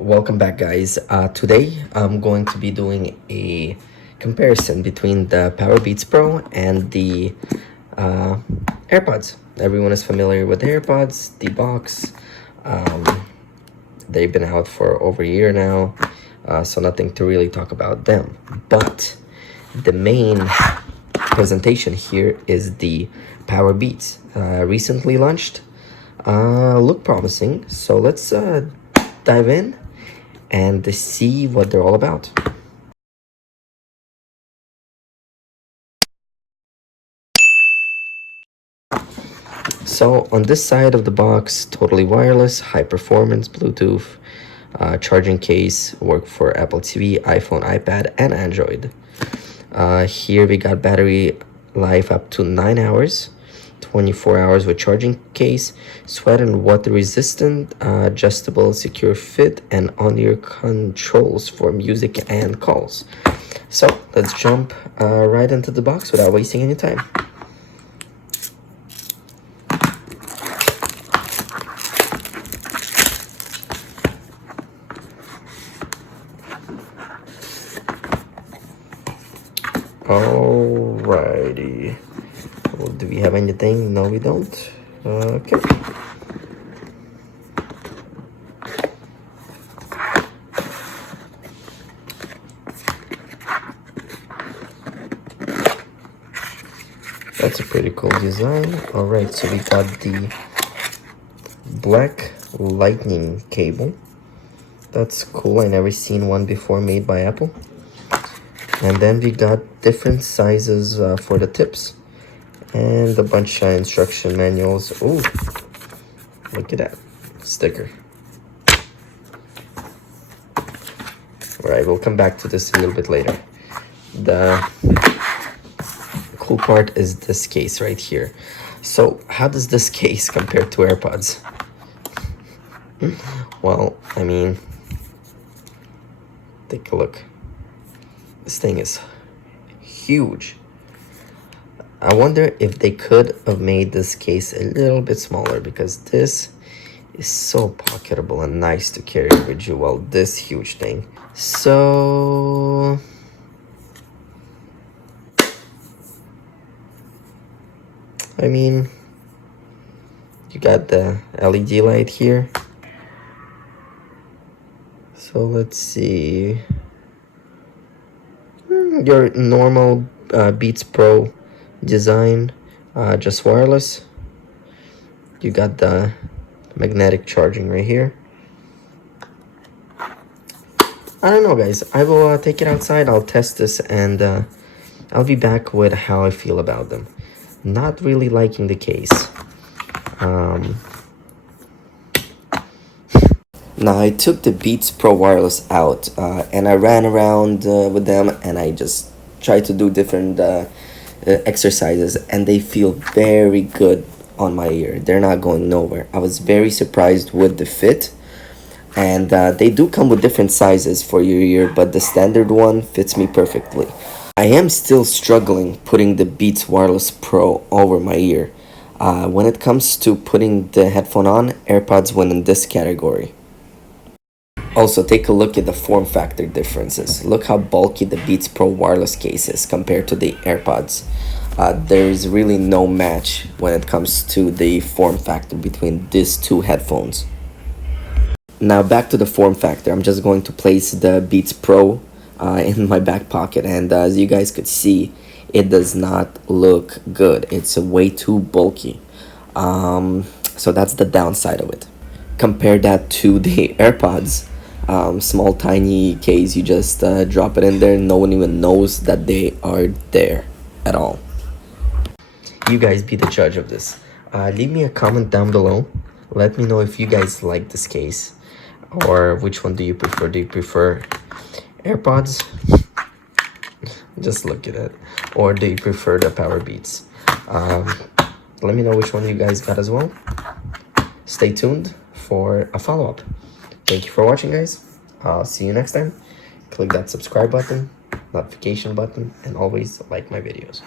Welcome back, guys. Today I'm going to be doing a comparison between the PowerBeats Pro and the uh, AirPods. Everyone is familiar with the AirPods, the box. They've been out for over a year now, so nothing to really talk about them. But the main presentation here is the PowerBeats, recently launched. Look promising, so let's dive in and see what they're all about. So on this side of the box, totally wireless, high performance, Bluetooth, charging case, work for Apple TV, iPhone, iPad, and Android. Here we got battery life up to 9 hours, 24 hours with charging case, sweat and water resistant, adjustable secure fit, and on-ear controls for music and calls. So let's jump right into the box without wasting any time. Alrighty. Well, do we have anything? No, we don't. Okay. That's a pretty cool design. Alright, so we got the black lightning cable. That's cool. I never seen one before made by Apple. And then we got different sizes for the tips and a bunch of instruction manuals. Ooh, look at that sticker. All right, we'll come back to this a little bit later. The cool part is this case right here. So how does this case compare to AirPods? Well, I mean, take a look. This thing is huge. I wonder if they could have made this case a little bit smaller, because this is so pocketable and nice to carry with you. Well, this huge thing. So I mean, you got the LED light here. So let's see. Your normal Beats Pro design, just wireless. You got the magnetic charging right here. I don't know, guys. I will take it outside. I'll test this, and I'll be back with how I feel about them. Not really liking the case. Now, I took the Beats Pro Wireless out, and I ran around with them, and I just tried to do different exercises, and they feel very good on my ear. They're not going nowhere. I was very surprised with the fit, and they do come with different sizes for your ear, but the standard one fits me perfectly. I am still struggling putting the Beats Wireless Pro over my ear. When it comes to putting the headphone on, AirPods win in this category. Also, take a look at the form factor differences. Look how bulky the Beats Pro Wireless case is compared to the AirPods. There's really no match when it comes to the form factor between these two headphones. Now back to the form factor. I'm just going to place the Beats Pro in my back pocket, and as you guys could see, it does not look good. It's way too bulky. So that's the downside of it. Compare that to the AirPods. Small tiny case, you just drop it in there, no one even knows that they are there at all. You guys be the judge of this. Leave me a comment down below. Let me know if you guys like this case, or which one do you prefer. Do you prefer AirPods? Just look at it. Or do you prefer the PowerBeats? Let me know which one you guys got as well. Stay tuned for a follow-up. Thank you for watching, guys. I'll see you next time. Click that subscribe button, notification button, and always like my videos.